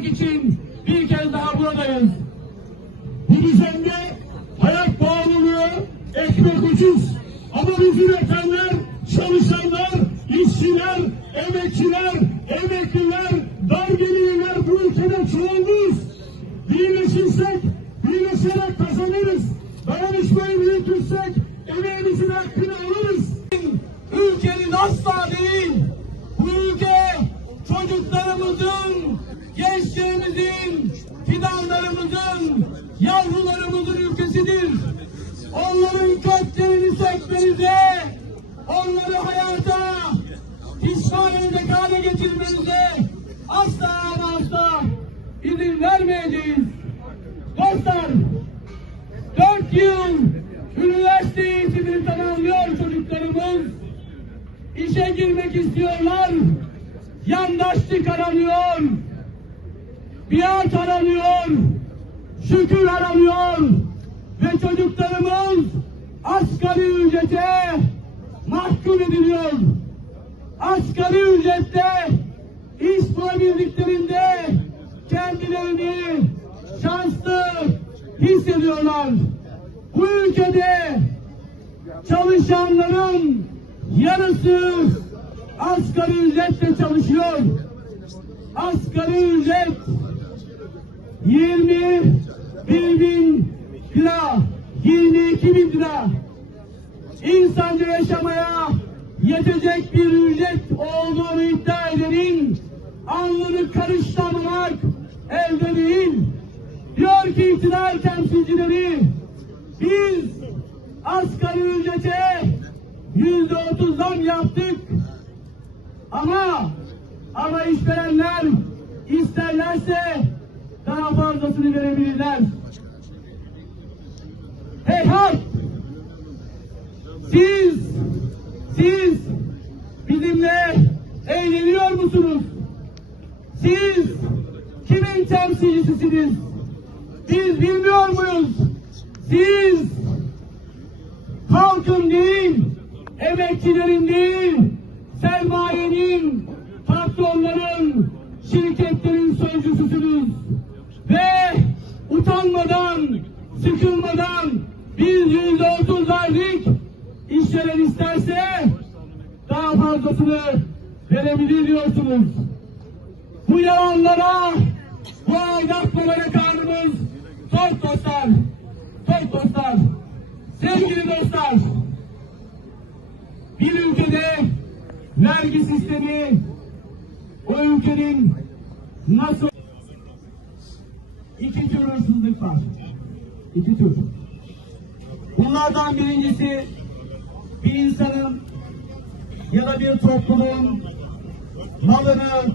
destek için bir kez daha buradayız. Bu düzende hayat pahalılığı, ekmek ucuz. Ama biz üretenler, çalışanlar, işçiler, emekçiler, emekliler, dar gelirler bu ülkede çoğunluğu fidanlarımızın, yavrularımızın ülkesidir. Onların kalplerini sökmenize, onları hayata pişman edecek hale getirmenize asla ama asla izin vermeyeceğiz. Dostlar, dört yıl üniversite eğitimini tamamlıyor çocuklarımız. İşe girmek istiyorlar. Yandaşlık aranıyor. Biat aranıyor. Şükür aranıyor. Ve çocuklarımız asgari ücrete mahkum ediliyor. Asgari ücrette iş bulabildiklerinde kendilerini şanslı hissediyorlar. Bu ülkede çalışanların yarısı asgari ücretle çalışıyor. Asgari ücret 21 bin lira, 22 bin lira. İnsanca yaşamaya yetecek bir ücret olduğunu iddia edenin alnını karıştırmak elde değil. Diyor ki iktidar temsilcileri biz asgari ücrete yüzde otuz zam yaptık. Ama ama işverenler isterlerse daha fazlasını verebilirler. Siz, siz bizimle eğleniyor musunuz? Siz kimin temsilcisisiniz? Biz bilmiyor muyuz? Siz halkın değil, emekçilerin değil, sermayenin, patronların, şirketlerin sözcüsüsünüz. Ve utanmadan, sıkılmadan biz yüzde otuz verdik, işveren isterse daha fazlasını verebilir diyorsunuz. Bu yalanlara, bu aldatmalara karnımız tok dostlar, tok dostlar. Sevgili dostlar, bir ülkede vergi sistemi o ülkenin nasıl iki tür hırsızlık var. İki tür. Bunlardan birincisi bir insanın ya da bir toplumun malını,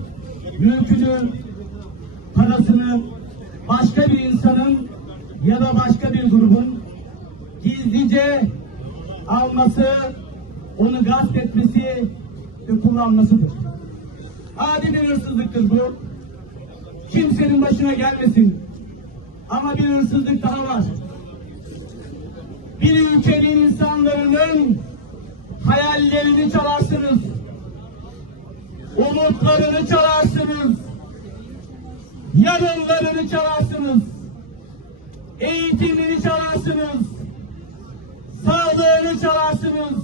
mülkünü, parasını başka bir insanın ya da başka bir grubun gizlice alması, onu gasp etmesi ve kullanmasıdır. Adi bir hırsızlıktır bu. Kimsenin başına gelmesin. Ama bir hırsızlık daha var. Bir ülkenin insanların hayallerini çalarsınız. Umutlarını çalarsınız. Yarınlarını çalarsınız. Eğitimini çalarsınız. Sağlığını çalarsınız.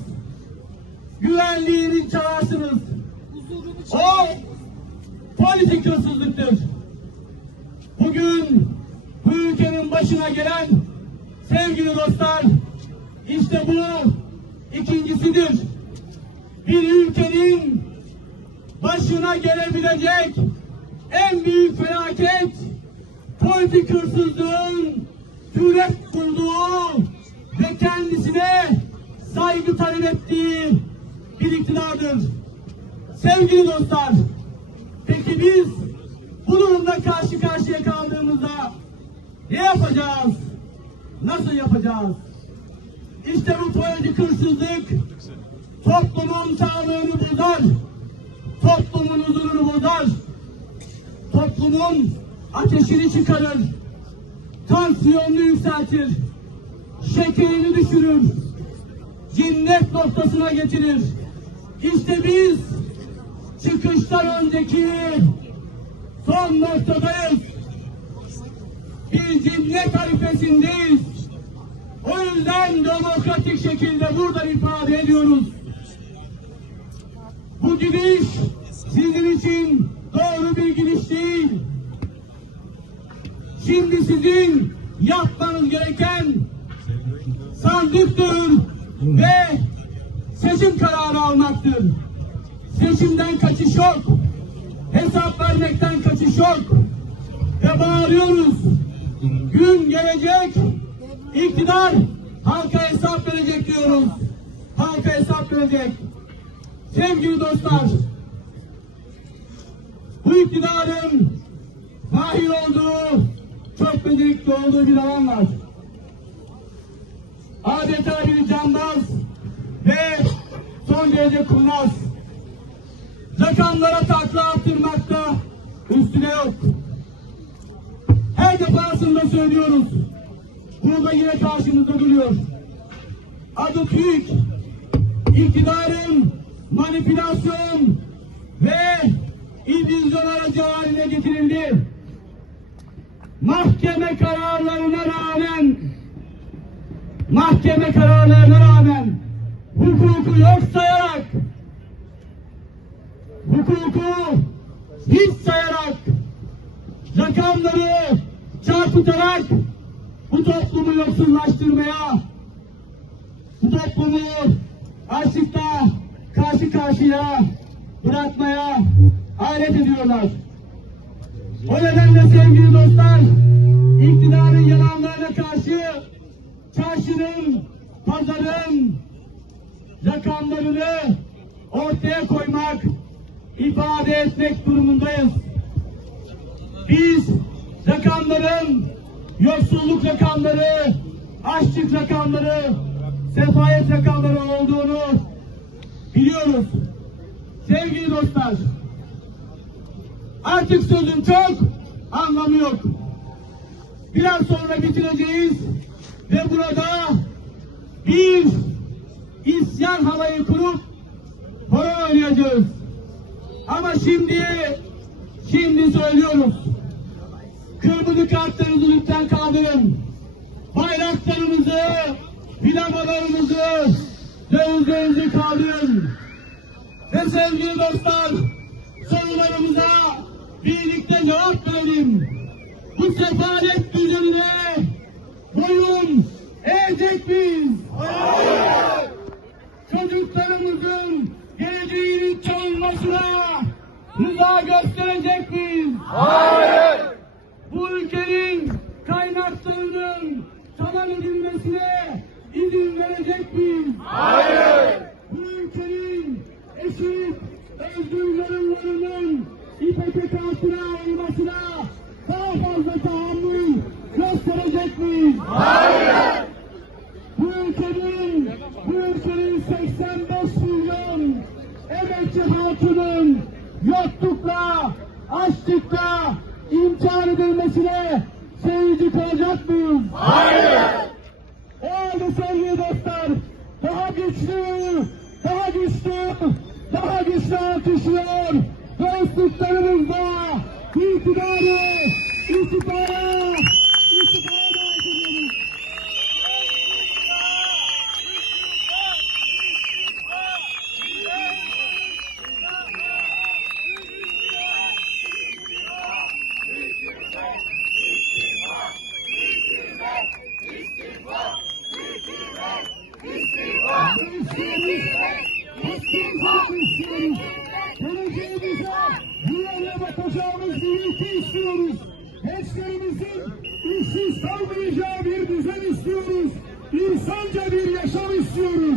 Güvenliğini çalarsınız. O politik hırsızlıktır. Bugün bu ülkenin başına gelen sevgili dostlar işte bu ikincisidir. Bir ülkenin başına gelebilecek en büyük felaket politik hırsızlığın türet bulduğu ve kendisine saygı talep ettiği bir iktidardır. Sevgili dostlar, peki biz bu durumda karşı karşıya kaldığımızda ne yapacağız? Nasıl yapacağız? İşte bu politik hırsızlık toplumun sağlığını bozar. Toplumun huzurunu bozar. Toplumun ateşini çıkarır. Tansiyonunu yükseltir. Şekerini düşürür. Cinnet noktasına getirir. İşte biz çıkıştan önceki son noktadayız. Bir cinnet harifesindeyiz. O yüzden demokratik şekilde buradan ifade ediyoruz. Bu gidiş sizin için doğru bir gidiş değil. Şimdi sizin yapmanız gereken sandıktır ve seçim kararı almaktır. Seçimden kaçış yok. Hesap vermekten kaçış yok. Ve bağırıyoruz. Gün gelecek, iktidar halka hesap verecek diyoruz. Halka hesap verecek. Sevgili dostlar, bu iktidarın mahir olduğu, çok becerikli olduğu bir alan var. Adeta bir cambaz ve son derece kurnaz. Rakamlara takla attırmakta üstüne yok. Her defasında söylüyoruz. Burada yine karşımızda duruyor. Adı TÜİK, iktidarın manipülasyon ve illüzyon aracı haline getirildi. Mahkeme kararlarına rağmen mahkeme kararlarına rağmen hukuku yok sayarak hukuku hiç sayarak rakamları çarpıtarak bu toplumu yoksullaştırmaya bu toplumu açlıkta karşı karşıya bırakmaya alet ediyorlar. O nedenle sevgili dostlar, iktidarın yalanlarına karşı çarşının, pazarın rakamlarını ortaya koymak, ifade etmek durumundayız. Biz rakamların yoksulluk rakamları, açlık rakamları, sefalet rakamları olduğunu biliyoruz. Sevgili dostlar, artık sözün çok, anlamı yok. Biraz sonra bitireceğiz ve burada bir isyan havayı kurup horoz oynayacağız. Ama şimdi, şimdi söylüyoruz. Kırmızı kartlarınızı lütfen kaldırın. Bayraklarımızı, plakalarımızı, dövizlerinizi kaldırın. Ve sevgili dostlar, sorularımıza birlikte cevap verelim. Bu sefalet düzenine boyun eğecek miyiz? Hayır! Çocuklarımızın geleceğinin çalınmasına rıza gösterecek miyiz? Hayır! Bu ülkenin kaynaklarının talan edilmesine izin verecek miyiz? Hayır! Bu ülkenin eşit, özgür yarınlarının İPTK altına alınmasına daha fazla tahammül gösterecek miyiz? Hayır! Bu ülkenin, bu ülkenin 85 milyon emekçi halkının yoklukla, açlıkla imtihan edilmesine seyirci kalacak mıyız? Hayır! O halde sevgili dostlar, daha güçlü, daha güçlü, daha güçlü alkışlıyor ve ıslıklarımızla iktidarı, iktidara,